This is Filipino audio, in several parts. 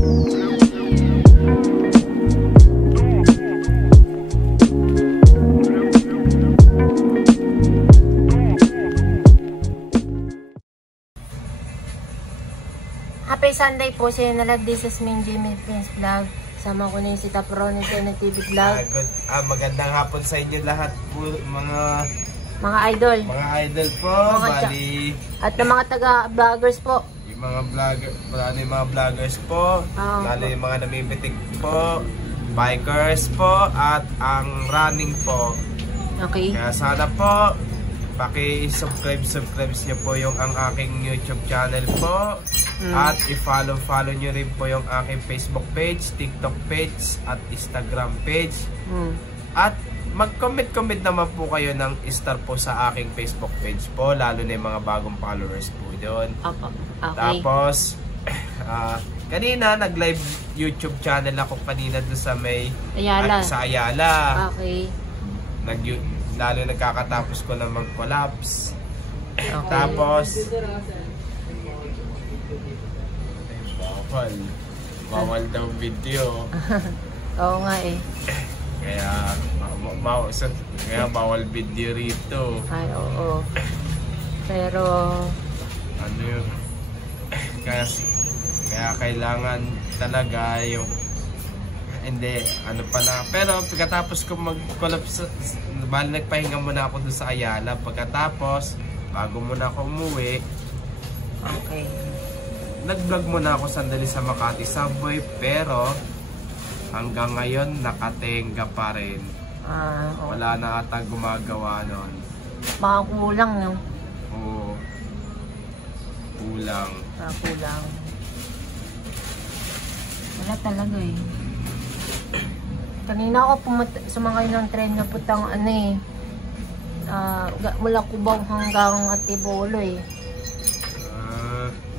Happy Sunday po sa inyo lahat. This is Ming Jimmy Prince Vlog. Sama ko na yung si Tapro ni Tenet TV Vlog. Magandang hapon sa inyo lahat po, mga idol. Mga idol po, bali. At ng mga taga-vloggers po. Yung mga vlogger, mga vloggers po, lalo yung mga namimitik po, bikers po, at ang running po. Okay. Kaya sana po, paki-subscribe nyo po yung ang aking YouTube channel po. At i-follow nyo rin po yung aking Facebook page, TikTok page, at Instagram page. At mag-comment naman po kayo ng star po sa aking Facebook page po, lalo na yung mga bagong followers po doon. Okay. Tapos, kanina nag-live YouTube channel ako kanina doon sa Ayala. Sa Ayala. Okay. Lalo nagkakatapos ko na mag-collapse. Okay. Tapos, bawal daw video. Oo nga eh. Kaya bawal video rito. Ay, oo. Pero ano yun? Kaya kailangan talaga yung hindi, ano pala. Pero pagkatapos ko mag-collapse, bali nagpahinga muna ako doon sa Ayala. Pagkatapos, bago muna ako umuwi, okay, nag-vlog muna ako sandali sa Makati Subway. Pero hanggang ngayon, nakatenga pa rin. okay. Wala na ata gumagawa nun. Baka kulang, no? Oo. Kulang. Kulang. Wala talaga eh. Kanina ako sumakay ng train na putang mula Cubao hanggang Antipolo eh.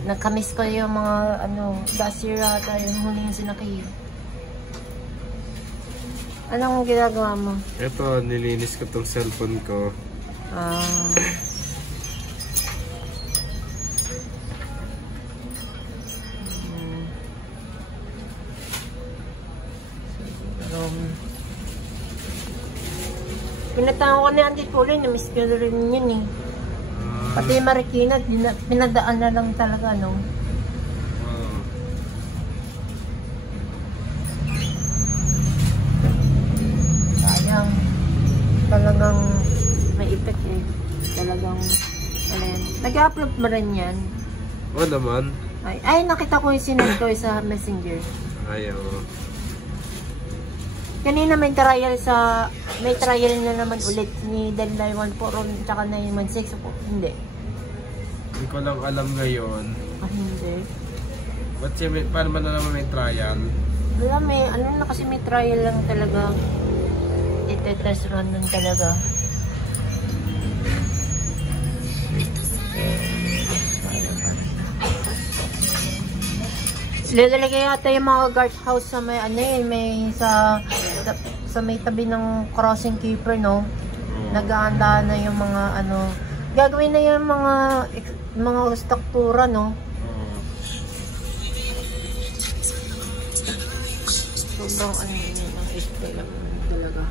Nakamiss ko yung mga gasira tayo huling sinakay. Anong ginagawa mo? Ito, nilinis ko tong cellphone ko. Pinatango ko na yung Antipolo, na-miss ko rin yun eh. Pati yung Marikina, pinadaan na lang talaga, no? Sayang. Talagang may effect eh. Talagang, nag-upload mo rin yan? Oo naman. Ay, nakita ko yung sinend ko sa Messenger. Ayaw. Kanina may trial na naman ulit ni Delay 1.4 tsaka 916 po. Hindi. Hindi ko lang alam ngayon. Hindi. Paano ba na naman may trial? Wala, kasi may trial lang talaga. Test run lang talaga. Lalagay yata yung mga guard house sa may sa may tabi ng crossing keeper, no? Nag-aanda na yung mga gagawin na yung mga struktura, no? Sobrang ang SP lang talaga.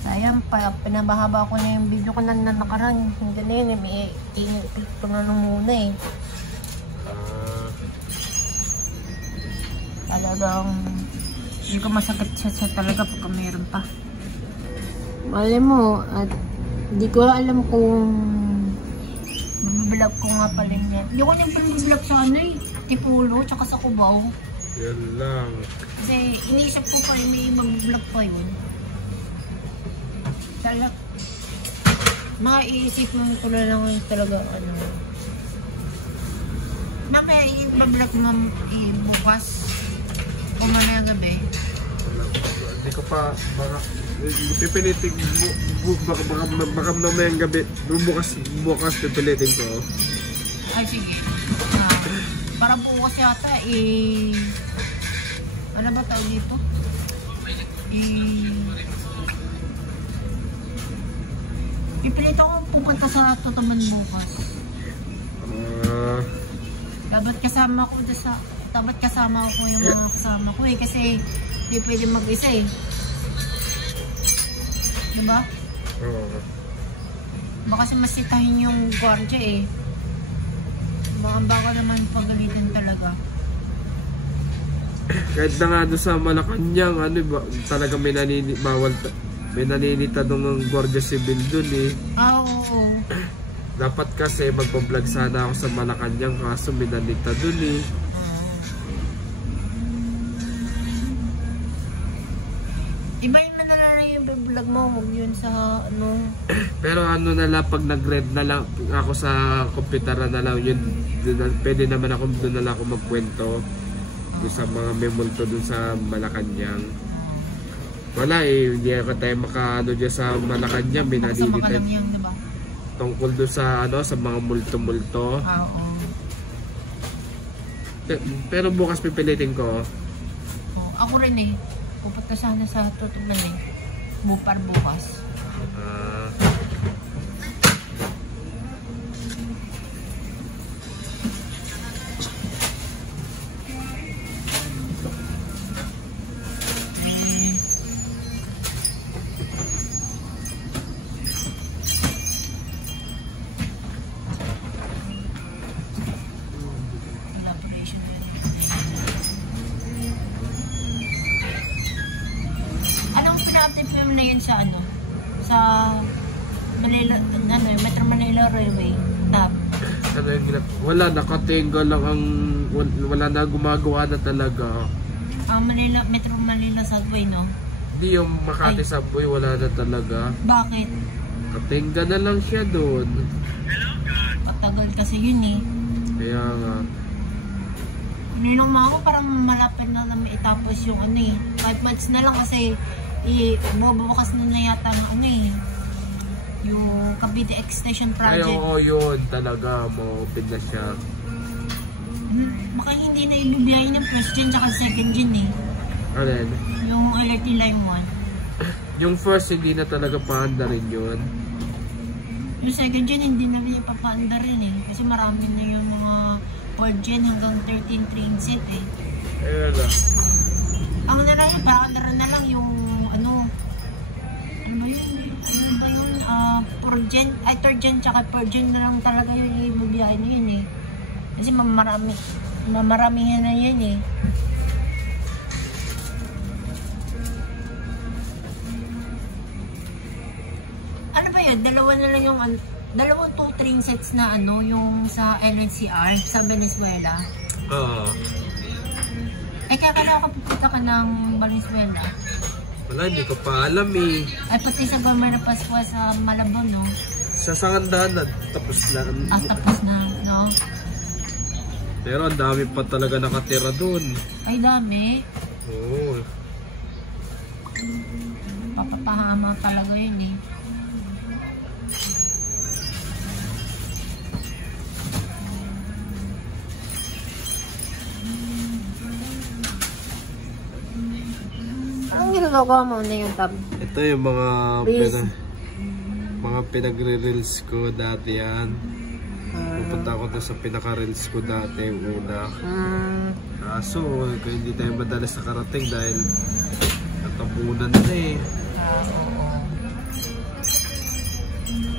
Sayang, pinabahaba ko na yung video ko na nakaraan. Hindi na yun, may i-click ko na muna eh. Talagang hindi ko masakit siya talaga pagka mayroon pa. Alam mo, at hindi ko alam kung mabiblog ko nga pala yan. Hindi ko nang pag-vlog sa Antipolo, tsaka sa Cubao. Yan lang. Kasi iniisip ko pa may mag-vlog pa yun. Talaga, maiisip mo ko na lang talaga Mamaya i-vlog mo bukas kung ano yung gabi. Hindi ko pa, pipilitin baka naman yung gabi, bukas pipilitin ko. Ay sige. Para bukas yata ano ba tawag dito? Pinito ko pupunta sa Tutuman bukas. Dapat kasama ko yung mga kasama ko eh. Kasi hindi pwede mag-isa eh. Diba? Baka kasi masitahin yung gwardiya eh. Baka naman pagalitan talaga. Kahit na nga doon sa Malacanang, ano ba, talaga may naninita doon ng Guardia Civil doon eh. Oo. Dapat kasi magpa-vlog sana ako sa Malacanang, kaso may nanita doon eh. Iba yung manala yung vlog mo, huwag yun sa ano. Pero ano na lang, pag nag-read na lang ako sa computer na lang, yun, pwede naman ako doon na lang ako magkwento. Doon sa mga memulto doon sa Malacanang. Wala eh, hindi ako tayo makaano dyan sa Malacanang, may naninita. Diba? Tungkol doon sa ano, sa mga multo-multo. Oo. Pero bukas pipilitin ko. Ako rin eh. Pupunta sana sa Tutuman eh. Bupar bukas. Film na yun sa ano, sa Manila, ano, Metro Manila Railway tab. Wala, nakatingga lang ang wala na gumagawa na talaga. Manila, Metro Manila Subway, no? Hindi, yung Makati Subway wala na talaga. Bakit? Katingga na lang siya doon. Patagal kasi yun eh. Kaya nga. Ninong mga ko parang malapit na naman itapos yung ano eh. 5 months na lang kasi bubukas na yata ng ano eh. Yung Cavite Extension Project. Ay, oo, yun talaga. Ma-open na siya. Baka hindi na ibibiyay ng first gen tsaka second gen eh. Alin? Yung LRT Line 1. Yung first hindi na talaga paanda rin yun. Yung second gen hindi na rin ipapaanda rin eh. Kasi marami na yung mga 4 gen hanggang 13 train set eh. Ayun lang. Ang na lang yun, parang na lang yung ano ba yun? 4 gen, ay 3rd gen tsaka 4 gen na lang talaga yung ibibiyahe na yun eh. Kasi mamaramihan na yun eh. Ano ba yun? Dalawa na lang yung dalawang 2 train sets na ano, yung sa LNCR sa Venezuela. Oo. Kaya kailangan ka pupunta ka ng Valenzuela. Wala, hindi ko pa alam eh. Ay, pati sa Gomer na Pascua sa Malabon, no? Sa Sangandanan, tapos na. Tapos na, no? Pero ang dami pa talaga nakatira doon. Ay, dami. Oo. Papapahama talaga yun eh. Ang ginagawa mo na yung tab? Ito yung mga pinagre-reels ko dati yan. Pupunta ako doon sa pinaka-reels ko dati yung una. Kaso, kaya hindi tayo madalas nakarating dahil natabunan na eh.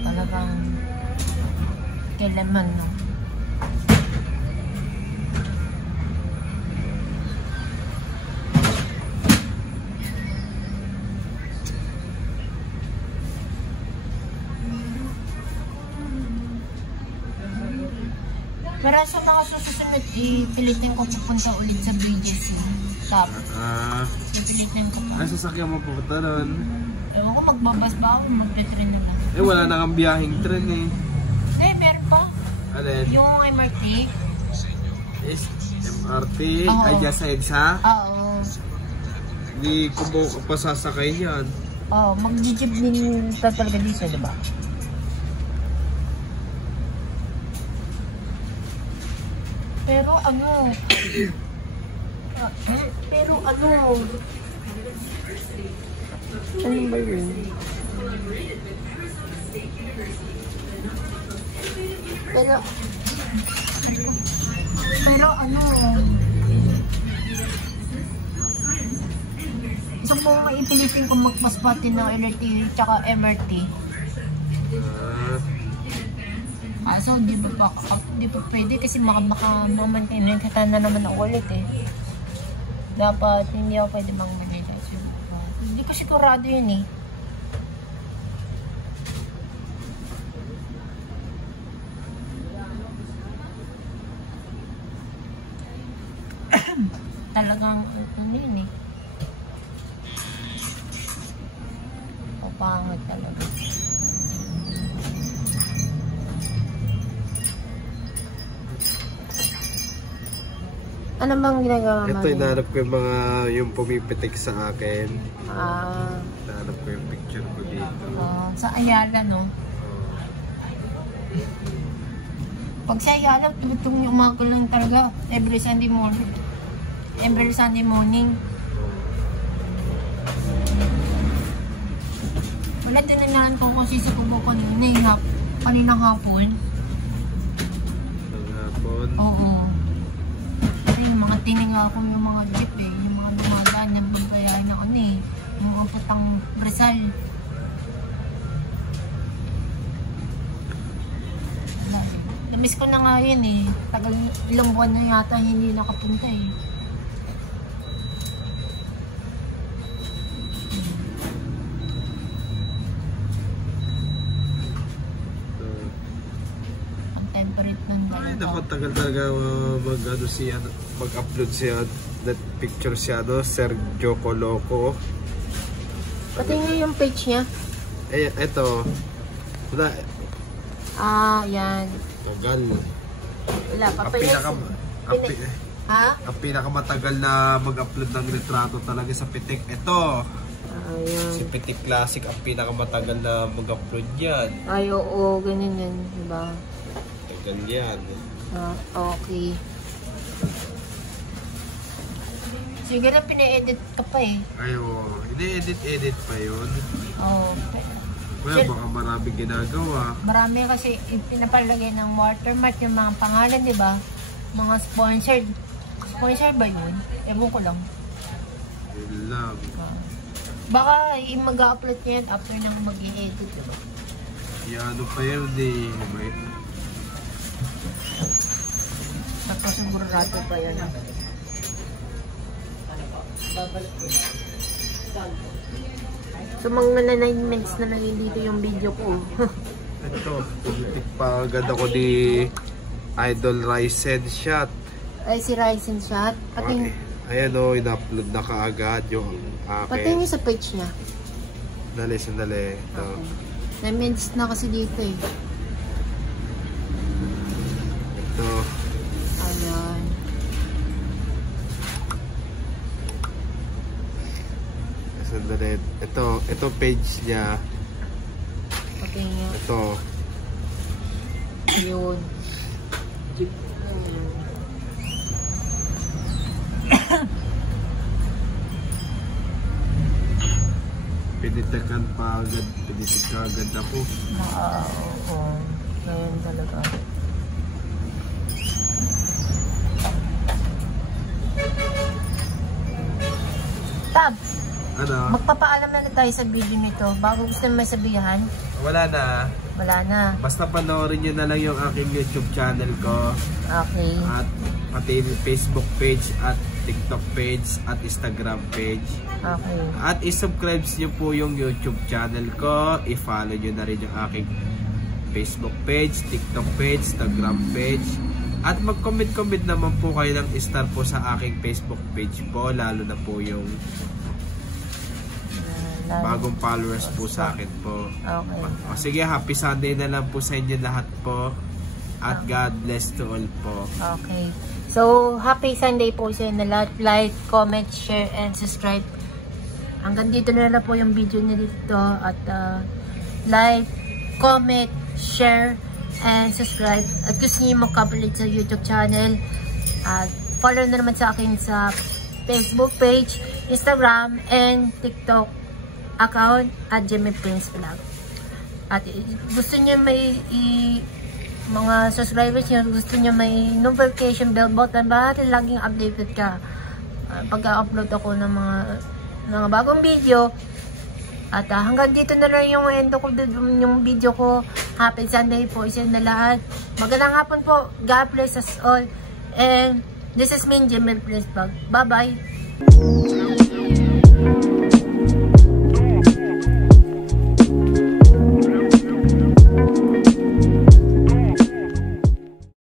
Talagang kailanman, no? Pero sa mga susunod, ipilitin ko pupunta ulit sa bridges top. Ipilitin ko pa. Ay, sasakyan mo pupunta doon? Ewan ko, magbabas ba ako, magte-train na lang. Eh, wala na kang biyahing tren eh. Eh, meron pa. Alin? Yung MRT. Is MRT? Oo. Ay, dyan sa EDSA? Oo. Hindi ko pa sasakay yan. Oo, mag-jeep din talaga dito, diba? Pero ano? Ano ba yun? Pero ano, gusto mo maipilitin kung magpaspati ng LRT tsaka MRT. So di ba pwede kasi baka mamantinagkatan na naman ako ulit eh. Dapat hindi ako pwede mang-manage. Hindi ko sigurado yun eh. Talagang ano yun eh. Papangit talaga. Ano bang ginagawa mo? Ito, inaanap ko yung mga yung pumipitik sa akin. Ah. Inaanap ko yung picture ko dito. Sa Ayala, no? Pag sa Ayala, tutong yung umaga lang talaga. Every Sunday morning. Every Sunday morning. Wala tinalaan ko kasi sa kubo kaninang hapon. Hapon? Oo. Yung mga tininga ko yung mga jeep eh, yung mga dumadaan ng babayaran na ano eh, yung mga putang Rizal. Namiss ko na nga yun eh, tagal ilang buwan na yata hindi nakapunta eh. Ang temperate ng dalawa. Ay, naku, tagal talaga mag-upload siya that picture siya, no? Sergio Coloco. Pati nga yung page niya. Eh, eto. Wala. Yan. Tagal. Wala pa. Ang pinakamatagal na mag-upload ng retrato talaga sa Pitik. Ito. Ayan. Si Pitik Classic ang pinakamatagal na mag-upload yan. Ay, oo. Ganyan yan. Diba? Tagal yan. Okay. Siguro pina-edit ka pa eh. Ay, oo. Hindi-edit pa yun. Oo. Well, baka maraming ginagawa. Marami kasi pinapalagay ng watermark yung mga pangalan, di ba? Mga sponsored. Sponsored ba yun? Ewan ko lang. Yun lang. Baka mag-upload niya yan after nang mag-i-edit, di ba? Ano pa yun eh. Tapos siguro rato pa yan. So mga 9 minutes na lang dito yung video ko. Ito, pumitik pa agad ako ni Idol Rise and Shot. Ay, si Rise and Shot. Okay. Ayan o, in-upload na kaagad yung akin. Pati niyo sa page niya. Sandali. Ito. Okay. 9 minutes na kasi dito eh. Ito. Ayan. Sandali. Ito page niya. Okay nga. Ito. Yun. Pinitakan pa agad. Pinitik ka agad ako. Oo. Ngayon talaga. Tab! Ano? Magpapaalam na tayo sa video nito. Bago gusto mo may sabihan? Wala na. Wala na. Basta panoorin nyo na lang yung aking YouTube channel ko. Okay. At pati yung Facebook page at TikTok page at Instagram page. Okay. At i-subscribe nyo po yung YouTube channel ko. I-follow nyo na rin yung aking Facebook page, TikTok page, Instagram page. At mag-comment naman po kayo ng star po sa aking Facebook page po. Lalo na po yung bagong followers po sa akin po. Okay. O sige, happy Sunday na lang po sa inyo lahat po. At God bless to all po. Okay. So, happy Sunday po sa inyo lahat. Like, comment, share, and subscribe. Hanggang dito na lang po yung video na dito. At like, comment, share, and subscribe. At gusto niyo mag-complete sa YouTube channel. At follow na naman sa akin sa Facebook page, Instagram, and TikTok. account at Jimmy Prince Vlog. At gusto niyo may mga subscribers niyo, gusto niyo may notification bell button para laging updated ka pag-upload ako ng mga bagong video. At hanggang dito na lang yung end ko yung video ko. Happy Sunday po isa na lahat. Magandang hapon po. God bless us all. And this is me, Jimmy Prince Vlog. Bye bye.